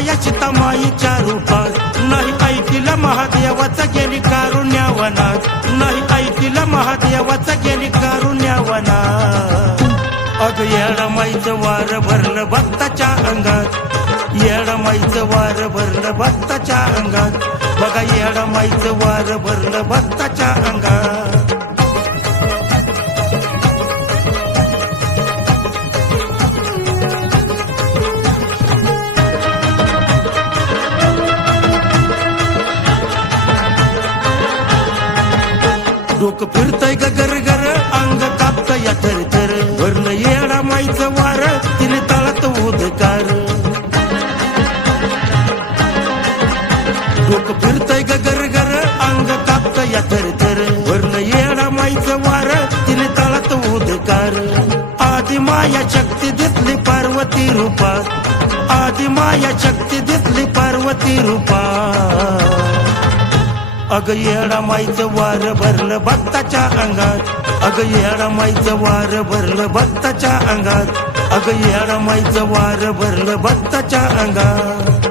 माया चितामाईच्या रूपात, नाही ऐकिलं महादेवाचा गेली कारुण्यावनात, नाही ऐकिलं महादेवाचा गेली कारुण्यावनात. अग येडामाईचं वार भरलं भक्ताच्या अंगात, येडामाईचं वार भरलं भक्ताच्या अंगात, बघा येडामाईचं वार भरलं भक्ताच्या अंगात. डोकं फिरतय ग गरगर, अंग कापतय थरथर, भरलं येडामाईचं वार, तिने तळात उद्गार. डोकं फिरतय ग गरगर, अंग कापतय थरथर, भरलं येडामाईचं वार, तिने तळात उद्गार. आदि माया शक्ती दिसली पार्वती रूपात, आदि माया शक्ती दिसली पार्वती रूपात. अग येडामाईचं वार भरलं भक्ताच्या अंगात, अग येडामाईचं वार भरलं भक्ताच्या अंगात, अग येडामाईचं वार भरलं भक्ताच्या अंगात.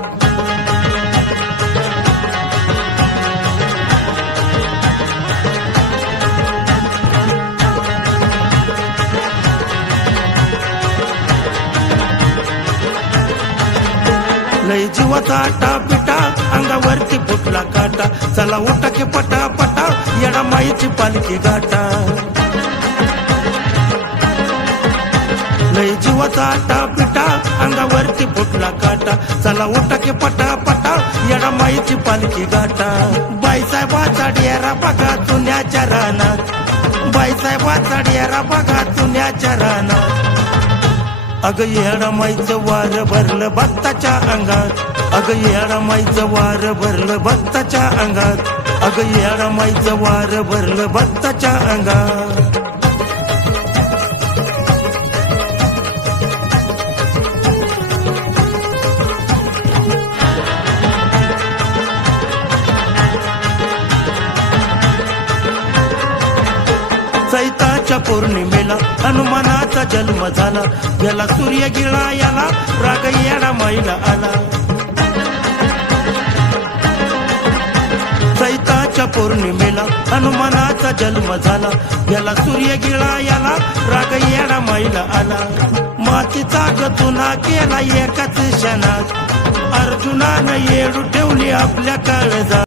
लय जीवाचा आटा पिटा, अंगावरती फुटला काटा, चला उठा की पटा पटा, येडामाईची पालखी घाटा. लय जीवाचा आटा पिटा, अंगावरती फुटला काटा, चला उठा की पटा पटा, येडामाईची पालखी घाटा. बाईसाहेबाचा डेरा बघा चुन्याच्या रानात, बाईसाहेबाचा डेरा बघा चुन्याच्या रानात. अग येडामाईचं वार भरलं भक्ताच्या अंगात, अग येडामाईचं वार भरलं भक्ताच्या अंगात, अग येडामाईचं वार भरलं भक्ताच्या अंगात. चैताच्या पौर्णिमेला हनुमानाचा जन्म झाला, याला सूर्य गिळा याला राग येडामाईला आला. चैताच्या पौर्णिमेला हनुमानाचा जन्म झाला, याला सूर्य गिळा याला राग येडामाईला आला. मातीचा गचुना केला एकाच क्षणात, अर्जुनानं येडू ठेवली आपल्या काळजात.